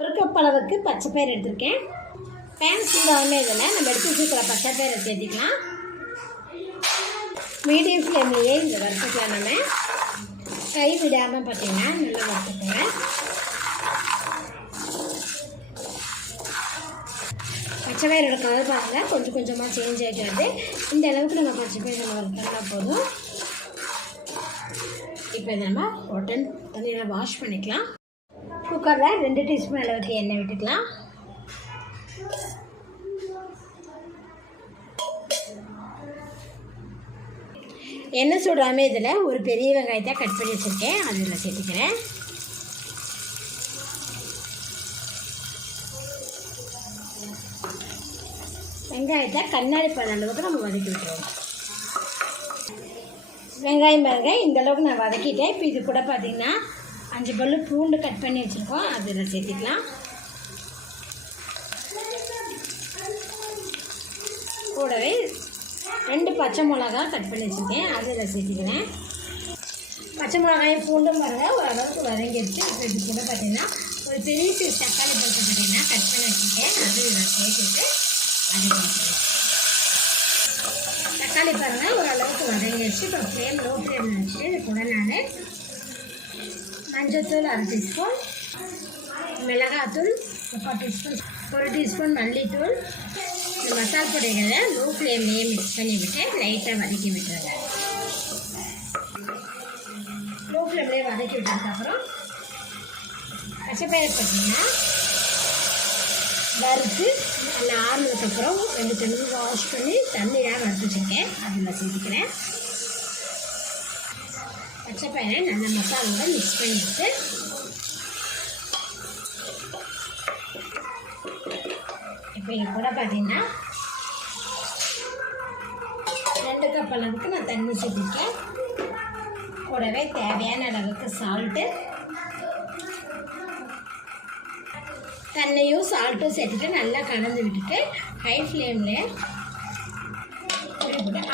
ஒரு கப் அளவுக்கு பச்சை பயிர் எடுத்திருக்கேன். பேன் சூடாகவே இதில் நம்ம எடுத்து வச்சுக்கிற பச்சை பயிரை சேர்த்திக்கலாம் மீடியம் ஃப்ளேம்லேயே இந்த வறுத்துக்கலாம் நம்ம. கை விடாமல் பார்த்தீங்கன்னா நல்லா வறுத்துக்கோங்க. பச்சை பயிரோட கலர் பாருங்கள் கொஞ்சம் கொஞ்சமாக சேஞ்ச் ஆகிக்கிறது இந்த அளவுக்கு நம்ம பச்சை பயிர் நம்ம வறுத்தோம்னா போதும். இப்போ இதை நம்ம உடனே தண்ணியில் வாஷ் பண்ணிக்கலாம். குக்கரில் ரெண்டு டீஸ்பூன் அளவுக்கு எண்ணெய் விட்டுக்கலாம். எண்ணெய் சூடாமல் இதில் ஒரு பெரிய வெங்காயத்தை கட் பண்ணி வச்சுருக்கேன். அதில் சேர்த்துக்கிறேன். வெங்காயத்தை கண்ணாடி பழ அளவுக்கு நம்ம வதக்கி விட்டுருவோம். வெங்காயம் பாருங்க இந்த அளவுக்கு நான் வதக்கிட்டேன். இப்போ இது கூட பார்த்தீங்கன்னா அஞ்சு பல்லு பூண்டு கட் பண்ணி வச்சுருக்கோம். அதில் சேர்த்துக்கலாம். கூடவே ரெண்டு பச்சை மிளகா கட் பண்ணி வச்சுருக்கேன். அதில் சேர்த்துக்கிறேன். பச்சை மிளகாயும் பூண்டும் பாருங்கள் ஓரளவுக்கு வதங்கிடுச்சு இப்போ இது கூட பார்த்தீங்கன்னா ஒரு பெரிய தக்காளி பழத்தை பார்த்தீங்கன்னா கட் பண்ணி வச்சுருக்கேன். அது இதை சேர்த்துட்டு அது தக்காளி பாருங்கள் ஓரளவுக்கு வதங்கிடுச்சு இப்போ ஃப்ளேம் லோ ஃப்ளேமில் வச்சுட்டு இது கூட நான் மஞ்சத்தூள் அரை டீஸ்பூன் மிளகாத்தூள் முக்கால் டீஸ்பூன் ஒரு டீஸ்பூன் மல்லித்தூள். இந்த மசால் பொடிகளை லோ ஃப்ளேம்லேயே மிக்ஸ் பண்ணி விட்டு லைட்டாக வதக்கி விட்டுருங்க. லோ ஃப்ளேம்லேயே வதக்கி விட்டதுக்கப்புறம் பச்சைப்பயிரை பார்த்தீங்கன்னா வறுத்து நல்லா ஆறுனதுக்கப்புறம் ரெண்டு தண்ணி வாஷ் பண்ணி தண்ணியாக வறுத்து வச்சுருக்கேன். அதில் சேர்த்துக்கிறேன். பச்சை பயிரை நல்லா மசாலோட மிக்ஸ் பண்ணிவிட்டு இப்போ இது கூட பார்த்தீங்கன்னா ரெண்டு கப் அளவுக்கு நான் தண்ணி சேர்த்துருக்கேன் கூடவே தேவையான அளவுக்கு சால்ட்டு தண்ணியும் சால்ட்டும் சேர்த்துட்டு நல்லா கலந்து விட்டுட்டு ஹை ஃப்ளேமில்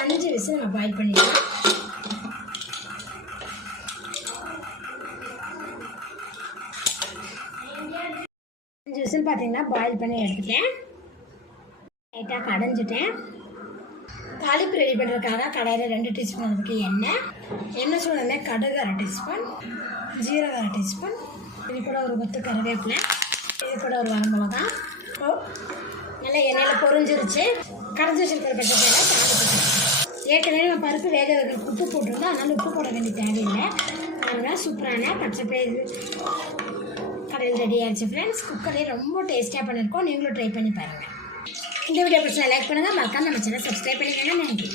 அஞ்சு விசில் நம்ம பாயில் பண்ணிடலாம் அஞ்சு பார்த்தீங்கன்னா பாயில் பண்ணி எடுத்துட்டேன். லைட்டாக கடைஞ்சிட்டேன். தாளிப்பு ரெடி பண்ணுறதுக்காக கடையில் ரெண்டு டீஸ்பூன் அதுக்கு எண்ணெய். எண்ணெய் சூழ்நிலை கடுகு அரை டீஸ்பூன் ஜீரகம் அரை டீஸ்பூன் இது கூட ஒரு கொத்து கருவேப்பிலை இது கூட ஒரு வரமிளகா ஓ நல்லா எண்ணெயில் பொரிஞ்சிருச்சு. கரைஞ்சி வச்சிருக்கிற பச்சைப்பயிரை தாளிப்பு ஏற்கனவே நம்ம பருப்பு வேக உப்பு போட்டிருந்தோம். அதனால் உப்பு போட வேண்டிய தேவையில்லை. அதனால் சூப்பரான பச்சைப்பயிறு கடையில் ரெடி ஆயிடுச்சு ஃப்ரெண்ட்ஸ் குக்கரே ரொம்ப டேஸ்ட்டாக பண்ணியிருக்கோம். நீங்களும் ட்ரை பண்ணி பாருங்கள் இந்த வீடியோ பிடிச்சா லைக் பண்ணுங்கள் மறக்காம நம்ம சேனல் சப்ஸ்கிரைப் பண்ணிக்கோங்க. நன்றி